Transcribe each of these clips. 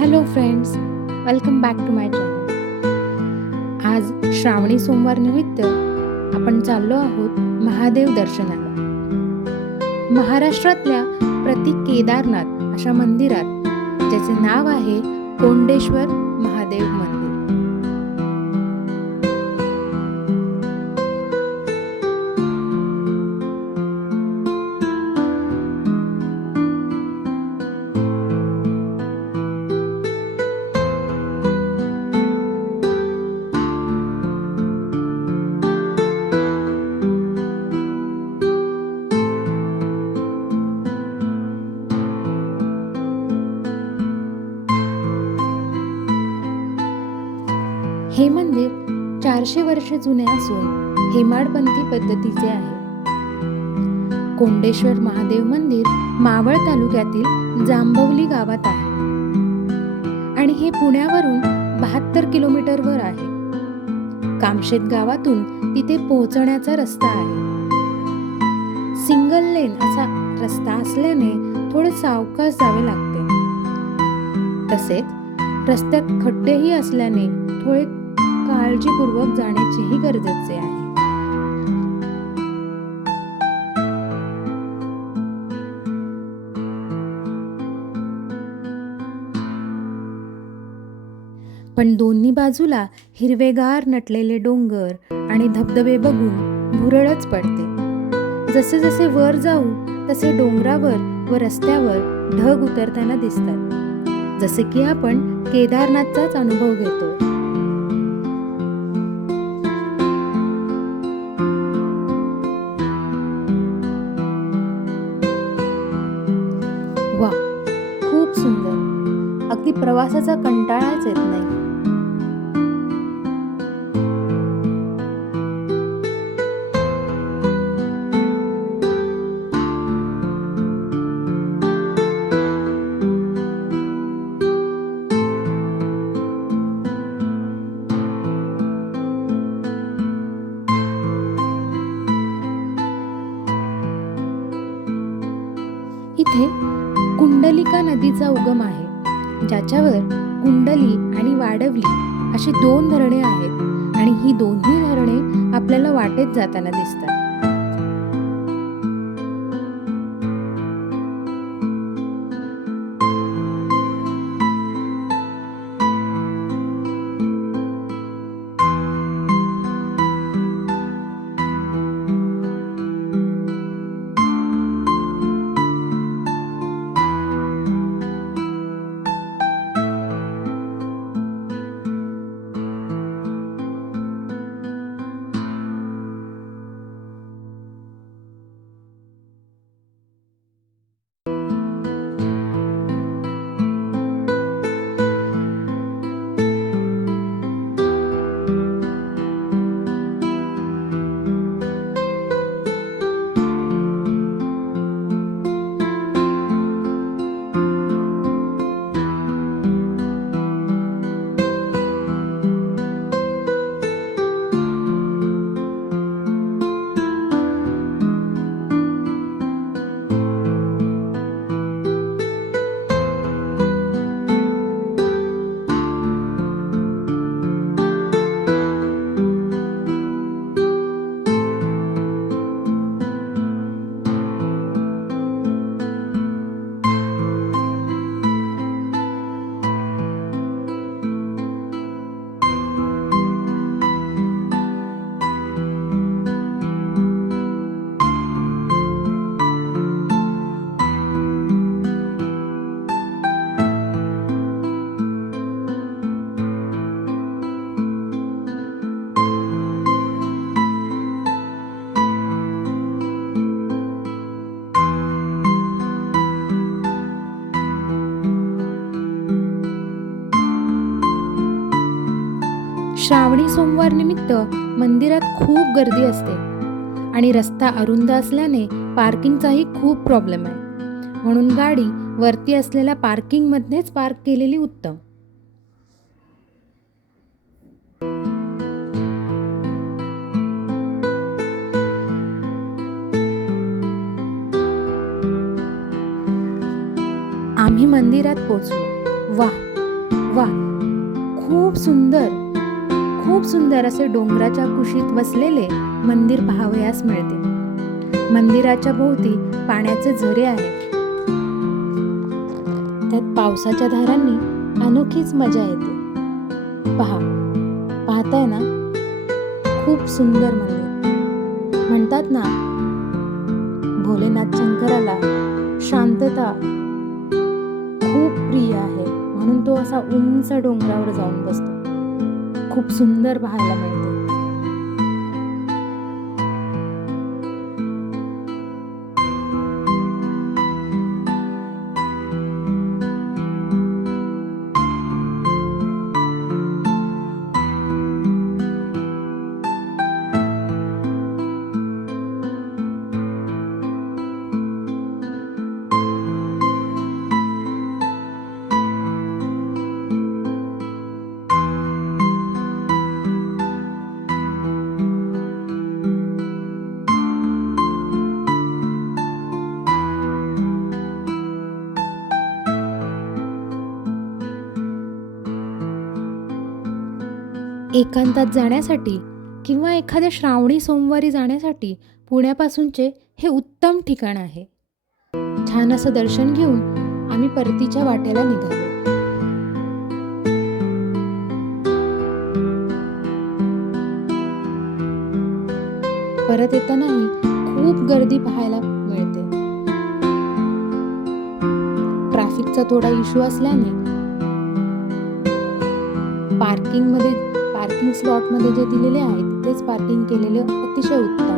Hello friends, welcome back to my channel. आज श्रावणी सोमवार निमित्त आपण चाललो आहोत महादेव दर्शनाला. महाराष्ट्रातल्या प्रति केदारनाथ अशा मंदिरात ज्याचे नाव आहे कोंडेश्वर महादेव मंदिर. हे मंदिर 400 वर्षे जुने असून हेमाडपंथी पद्धतीचे आहे. कोंडेश्वर महादेव मंदिर मावळ तालुक्यातील जांभवली गावात आहे आणि हे पुण्यावरून 72 किलोमीटरवर आहे. कामशेत गावातून तिथे पोहोचण्याचा रस्ता आहे. सिंगल लेन असा रस्ता असल्याने थोडे सावकाश जावे लागते. तसेच रस्त्यात खड्डेही असल्याने थोडे काळजीपूर्वक जाण्याचेही गरजेचे आहे. पण दोन्ही बाजूला हिरवेगार नटलेले डोंगर आणि धबधबे बघून भुरळच पडते. जसे जसे वर जाऊ तसे डोंगरावर व रस्त्यावर ढग उतरताना दिसतात, जसे की आपण केदारनाथचाच अनुभव घेतो. वा, खूप सुंदर. अगदी प्रवासाचा कंटाळाच येत नाही. इथे कुंडलिका नदीचा उगम आहे, ज्याच्यावर कुंडली आणि वाडवली अशी 2 धरणे आहेत आणि ही दोन्ही धरणे आपल्याला वाटेत जाताना दिसतात. श्रावणी सोमवार निमित्त मंदिरात खूप गर्दी असते आणि रस्ता अरुंद असल्याने पार्किंगचाही खूप प्रॉब्लेम आहे. म्हणून गाडी वरती असलेल्या पार्किंगमध्येच पार्क केलेली उत्तम. आम्ही मंदिरात पोचलो. वाह, वा, खूप सुंदर, खूप सुंदर असे डोंगराच्या कुशीत वसलेले मंदिर पाहावयास मिळते. मंदिराच्या भोवती पाण्याचे झरे आहेत. त्यात पावसाच्या धारांनी अनोखीच मजा येते. पाहताय ना, खूप सुंदर मंदिर. म्हणतात ना, भोलेनाथ शंकराला शांतता खूप प्रिय आहे, म्हणून तो असा उंच डोंगरावर जाऊन बसतो. खूप सुंदर पाहायला मिळते. एकांतात जाण्यासाठी किंवा एखाद्या श्रावणी सोमवारी जाण्यासाठी पुण्यापासूनचे हे उत्तम ठिकाण आहे. छान असं दर्शन घेऊन आम्ही परतीच्या वाटेला निघालो. परत येतानाही खूप गर्दी पाहायला मिळते. ट्रॅफिकचा थोडा इश्यू असल्याने पार्किंग स्लॉटमध्ये जे दिलेले आहे तिथेच पार्किंग केलेले अतिशय उत्तम.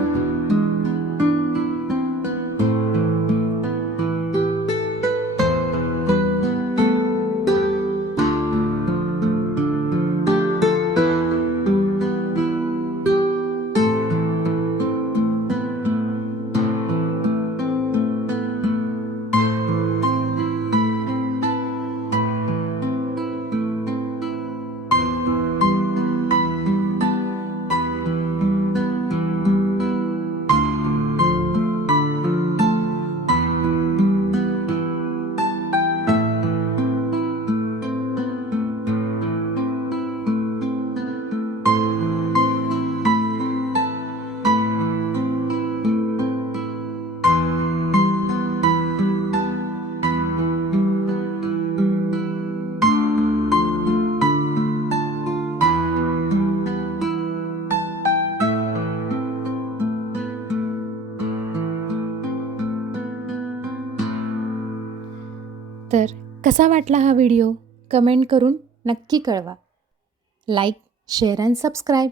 तर कसा वाटला हा व्हिडिओ? कमेंट करून नक्की कळवा. Like, share and subscribe.